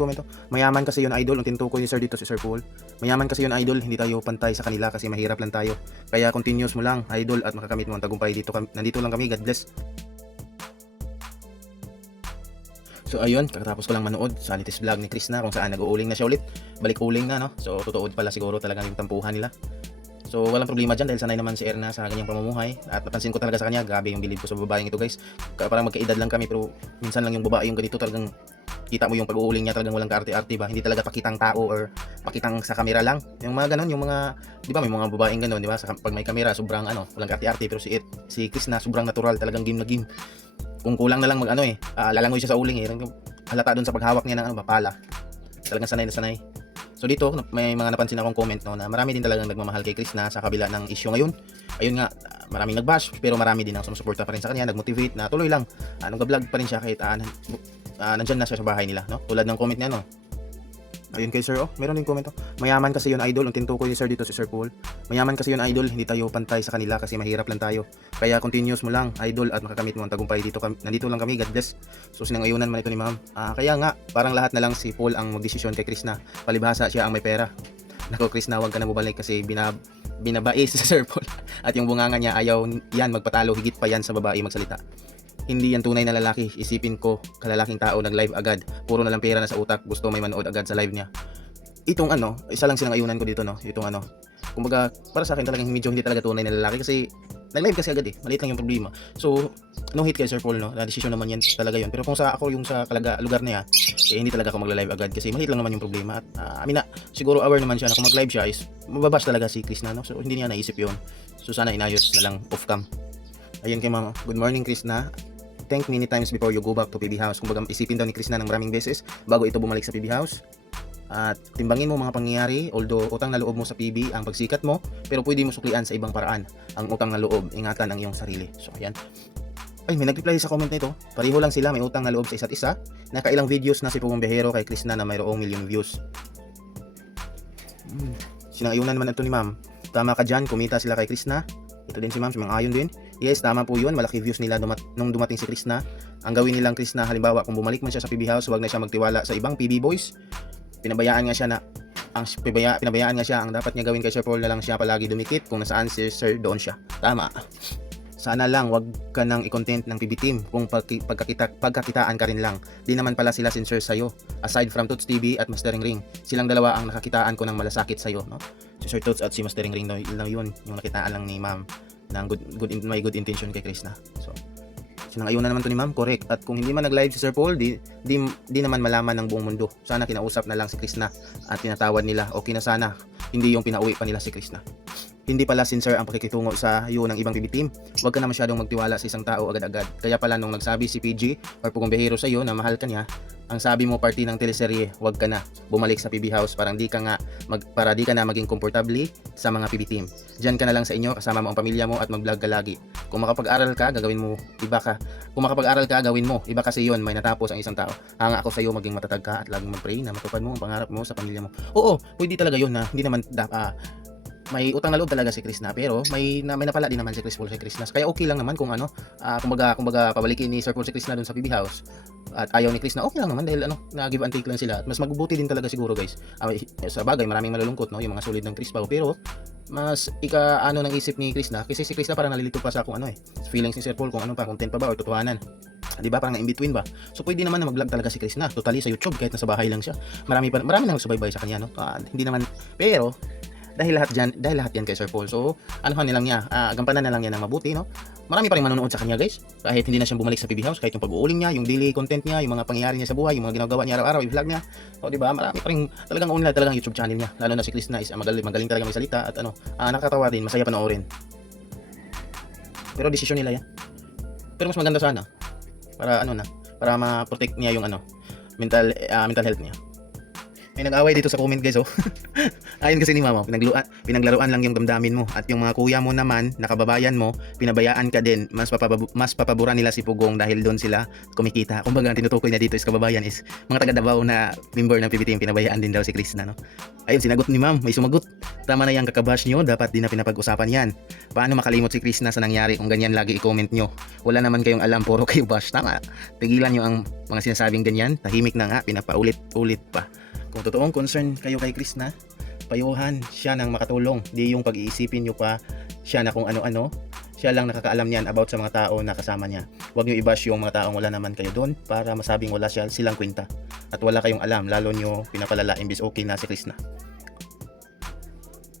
yung komento. Mayaman kasi yun idol, ang tinutukoy ni sir dito si Sir Paul. Mayaman kasi yun idol, hindi tayo pantay sa kanila kasi mahirap lang tayo. Kaya continuous mo lang idol at makakamit mo ang tagumpay dito. Nandito lang kami, God bless. So ayun, kakatapos ko lang manood sa latest vlog ni Chris na kung saan nag-uuling na siya ulit. Balik uling na no. So totoo pala siguro talaga yung tampuhan nila. So walang problema dyan dahil sanay naman si Erna sa kanyang pamumuhay. At napansin ko talaga sa kanya, grabe yung bilib ko sa babaeng ito guys. Parang magkaedad lang kami pero minsan lang yung babae yung ganito talagang kita mo yung pag-uuling niya talagang walang kaarte-arte ba. Hindi talaga pakitang tao or pakitang sa kamera lang. Yung mga ganon, yung mga, di ba may mga babaeng ganon, di ba? Pag may kamera, sobrang walang kaarte-arte pero si Chris na sobrang natural, talagang game na game. Kung kulang na lang lalangoy siya sa uling halata doon sa paghawak niya ng pala. Talagang sanay na sanay. So dito may mga napansin akong comment no na marami din talagang nagmamahal kay Chris na sa kabila ng issue ngayon. Ayun nga, maraming nagbash pero marami din ang sumusuporta pa rin sa kanya, nagmotivate na tuloy lang. Nag-vlog pa rin siya kahit nandyan na siya sa bahay nila, no? Tulad ng comment niya no. Ayun kay sir, meron din comment. Mayaman kasi yun idol, ang tinutukoy ni sir dito si Sir Paul. Mayaman kasi yun idol, hindi tayo pantay sa kanila kasi mahirap lang tayo. Kaya continuous mo lang idol at makakamit mo ang tagumpay dito. Nandito lang kami, God bless. So sinangayunan man ito ni ma'am. Kaya nga, parang lahat na lang si Paul ang magdesisyon kay Chris na. Palibhasa siya ang may pera. Nako Chris na, huwag ka na bumalik kasi binabais si Sir Paul. At yung bunganga niya, ayaw yan magpatalo, higit pa yan sa babae magsalita. Hindi yan tunay na lalaki. Isipin ko, kalalaking tao nag-live agad. Puro na lang pera na sa utak. Gusto may manood agad sa live niya. Itong isa lang sinangayunan ko dito no. Itong kumbaga, para sa akin talagang medyo hindi talaga tunay na lalaki kasi nag-live kasi agad maliit lang yung problema. So, no hit kay Sir Paul no. Na desisyon naman yan talaga yun. Pero kung sa ako yung sa lugar niya, hindi talaga ako magla-live agad kasi maliit lang naman yung problema. At siguro aware naman siya na kung mag-live siya is mababash talaga si Chris na no. So, hindi niya naisip yun. So, sana inayos na lang off cam. Ayun kay mama. Good morning Chris na. Think many times before you go back to PB House. Kumbaga isipin daw ni Chris na ng maraming beses bago ito bumalik sa PB House. At timbangin mo mga pangyayari, although utang na loob mo sa PB ang pagsikat mo, pero pwede mo suklian sa ibang paraan ang utang na loob. Ingatan ang iyong sarili. So ayan. Ay, may nag-reply sa comment na ito. Pareho lang sila, may utang na loob sa isa't isa. Nakailang videos na si Pugong Behero kay Chris na mayroong million views. Sinangayunan naman ito ni ma'am. Tama ka dyan, kumita sila kay Chris na. Ito din si ma'am, ayon din. Yes, tama po yun. Malaki views nila nung dumating si Chris na. Ang gawin nilang Chris na, halimbawa kung bumalik man siya sa PB House, huwag na siya magtiwala sa ibang PB boys. Pinabayaan nga siya ang dapat niya gawin kay Sir Paul na lang siya palagi dumikit. Kung nasaan si Sir, doon siya. Tama. Sana lang wag ka nang i-content ng PB team kung pagkakitaan ka rin lang. Di naman pala sila sincere sa'yo. Aside from Toots TV at Mastering Ring, silang dalawa ang nakakitaan ko ng malasakit sa'yo, no? Si Sir Toots at si Mastering Ring lang yun, yung nakitaan lang ni ma'am ng may good intention kay Chris na. So, sinangayunan naman to ni ma'am, correct. At kung hindi man nag-live si Sir Paul, di naman malaman ng buong mundo. Sana kinausap na lang si Chris na at tinatawad nila. Okay na sana, hindi yung pinauwi pa nila si Chris na. Hindi pala sincere ang pakikitungo sa iyo ng ibang PB team. Huwag ka na masyadong magtiwala sa isang tao agad-agad. Kaya pala nung nagsabi si PG or Pugong Behero sa iyo na mahal ka niya, ang sabi mo party ng teleserye, huwag ka na bumalik sa PB House para di ka na maging komportable sa mga PB team. Diyan ka na lang sa inyo kasama mo ang pamilya mo at mag-vlog ka lagi. Kung makapag-aral ka, gawin mo, iba kasi yon, may natapos ang isang tao. Hanga ako sa iyo maging matatag ka at laging mag-pray na matupad mo ang pangarap mo sa pamilya mo. Oo, pwede talaga yon na hindi naman may utang na loob talaga si Chris na, pero may napala din naman si Chris Paul sa Chris na. Kaya okay lang naman kung kumbaga pabalikin ni Sir Paul si Chris na dun sa PB House at ayaw ni Chris na, okay lang naman dahil na give and take lang sila at mas mabubuti din talaga siguro guys. Sa bagay maraming malulungkot no yung mga solid ng Chris Pao, pero mas ng isip ni Chris na kasi si Chris na parang nalilito pa sa kung feelings ni Sir Paul kung content pa ba o totohanan. Di ba parang in between ba? So pwede naman na mag-vlog talaga si Chris na totally sa YouTube kahit nasa bahay lang siya. Marami nang subaybay sa kanya no. Hindi naman, pero dahil lahat yan kay Sir Paul. So, nilang niya, gampanan na lang yan ng mabuti, no? Marami pa rin manonood sa kanya, guys. Kahit hindi na siya bumalik sa PB House, kahit yung pag-uuling niya, yung daily content niya, yung mga pangyayari niya sa buhay, yung mga ginagawa niya araw-araw, i-vlog niya. So, di ba? Marami pa rin talagang online talagang YouTube channel niya. Lalo na si Chris na is magaling talaga may salita at nakakatawa din, masaya panoorin. Pero desisyon nila yan. Pero mas maganda sana para para ma-protect niya yung mental health niya. May nag-away dito sa comment guys oh. Ayon kasi ni mama, pinaglaruan lang yung damdamin mo. At yung mga kuya mo naman, nakababayan mo, pinabayaan ka din. Mas papabura nila si Pugong dahil doon sila kumikita. Kumbaga ang tinutukoy na dito is kababayan is mga taga Davao na member ng PBTM, pinabayaan din daw si Chris na no. Ayun, sinagot ni ma'am, may sumagot. Tama na yung kakabash nyo, dapat din na pinapag-usapan yan. Paano makalimot si Chris na sa nangyari kung ganyan lagi i-comment nyo? Wala naman kayong alam, puro kayo bash. Tama, tigilan nyo ang mga sinasabing ganyan. Tahimik na nga, pinapaulit-ulit pa. Kung totoong concern kayo kay Chris na, payuhan siya ng makatulong. Di yung pag-iisipin nyo pa siya na kung ano-ano. Siya lang nakakaalam niyan about sa mga tao na kasama niya. Huwag nyo i-bash yung mga taong wala naman kayo doon para masabing wala silang kwenta. At wala kayong alam, lalo nyo pinapalala imbis okay na si Chris na.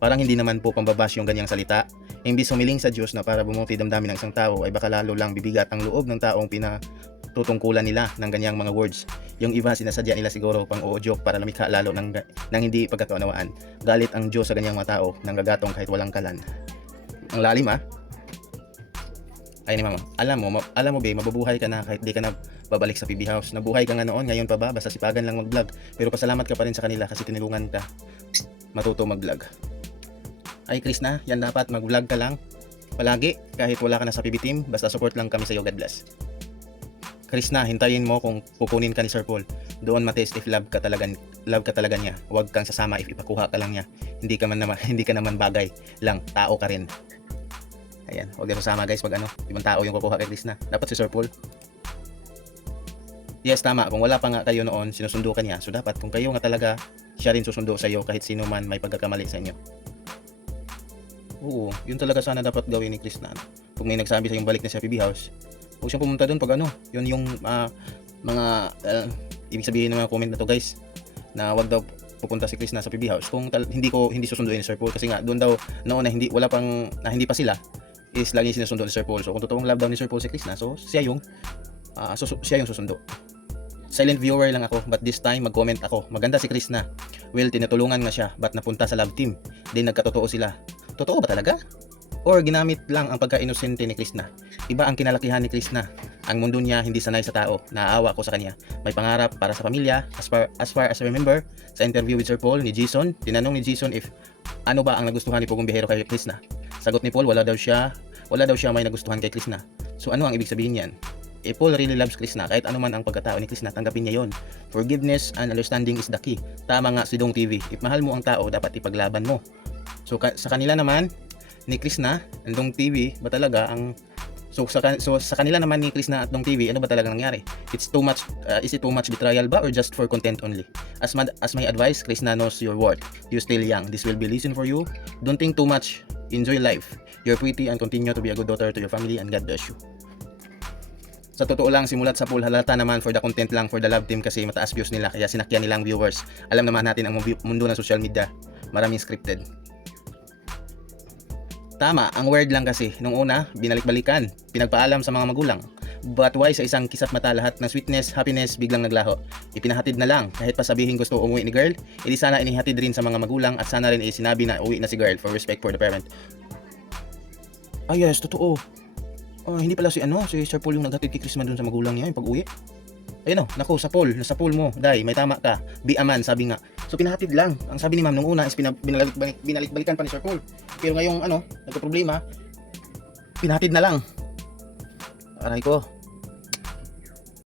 Parang hindi naman po pambabash yung ganyang salita. Imbis humiling sa Diyos na para bumuti damdamin ng isang tao ay baka lalo lang bibigat ang loob ng taong pinatutungkulan nila ng ganyang mga words. Yung iba sinasadya nila siguro pang joke para lumikha lalo ng hindi pagkakaunawaan. Galit ang Diyos sa ganyang mga tao nang gagatong kahit walang kalan. Ang lalim Ay ni mama, alam mo be, mabubuhay ka na kahit di ka na babalik sa PB House. Nabuhay ka nga noon, ngayon pa ba? Basta sipagan lang mag-vlog. Pero pasalamat ka pa rin sa kanila kasi tinulungan ka matuto mag-vlog. Ay Chris na, yan dapat mag-vlog ka lang palagi kahit wala ka na sa PB team. Basta support lang kami sa iyo, God bless. Chris na, hintayin mo kung pupunin ka ni Sir Paul. Doon matest if love ka talaga niya. Huwag kang sasama if ipakuha ka lang niya. Hindi ka naman bagay lang, tao ka rin. Ayan, huwag na sasama guys pag ibang tao yung kukuha kay Chris na. Dapat si Sir Paul. Yes, tama. Kung wala pa nga kayo noon, sinusundo ka niya. So dapat kung kayo nga talaga, siya rin susundo sa iyo kahit sino man may pagkakamali sa inyo. Oo, yun talaga sana dapat gawin ni Chris na. Kung may nagsabi sa yung balik na sa PB House, huwag siyang pumunta doon pag yun yung mga ibig sabihin ng mga comment na to guys, na wag daw pupunta si Chris na sa PB House kung hindi susunduin ni Sir Paul kasi nga doon daw noon na hindi pa sila is lagi sinusundo ni Sir Paul. So kung totoong love daw ni Sir Paul si Chris na, so siya yung susundo. Silent viewer lang ako, but this time mag-comment ako. Maganda si Chris na. Well, tinutulungan nga siya, but napunta sa love team. Then nagkatotoo sila. Totoo ba talaga? Or ginamit lang ang pagka-inosente ni Chris na? Iba ang kinalakihan ni Chris na. Ang mundo niya hindi sanay sa tao. Naaawa ko sa kanya. May pangarap para sa pamilya. As far as I remember, sa interview with Sir Paul ni Jason, tinanong ni Jason if ano ba ang nagustuhan ni Pugong Bihero kay Chris na. Sagot ni Paul, wala daw siya may nagustuhan kay Chris na. So ano ang ibig sabihin niyan? Paul really loves Chris na. Kahit ano man ang pagkatao ni Chris na, tanggapin niya yon. Forgiveness and understanding is the key. Tama nga si Dong TV. If mahal mo ang tao, dapat ipaglaban mo. So sa kanila naman ni Chris na, and Dong TV ba talaga ang sa kanila naman ni Chris na at Dong TV, ano ba talaga nangyari? It's too much is it too much betrayal ba or just for content only? As my advice, Chris na knows your worth. You're still young. This will be lesson for you. Don't think too much. Enjoy life. You're pretty and continue to be a good daughter to your family and God bless you. Sa totoo lang, simulat sa pool, halata naman for the content lang, for the love team kasi mataas views nila kaya sinakyan nilang viewers. Alam naman natin ang mundo ng social media, maraming scripted. Tama, ang word lang kasi. Nung una, binalik-balikan, pinagpaalam sa mga magulang. But why sa isang kisap mata lahat ng sweetness, happiness biglang naglaho? Ipinahatid na lang, kahit pa sabihin gusto umuwi ni girl, edi sana inihatid rin sa mga magulang at sana rin sinabi na uwi na si girl for respect for the parent. Ah yes, totoo. Hindi pala si Sir Paul yung naghatid kay Chris man dun sa magulang niya yung pag-uwi. Ayun naku, nasa Paul mo, Day, may tama ka. Be a man, sabi nga. So pinahatid lang. Ang sabi ni ma'am nung una is binalik-balikan pa ni Sir Paul. Pero ngayong nagka-problema, pinahatid na lang. Aray ko.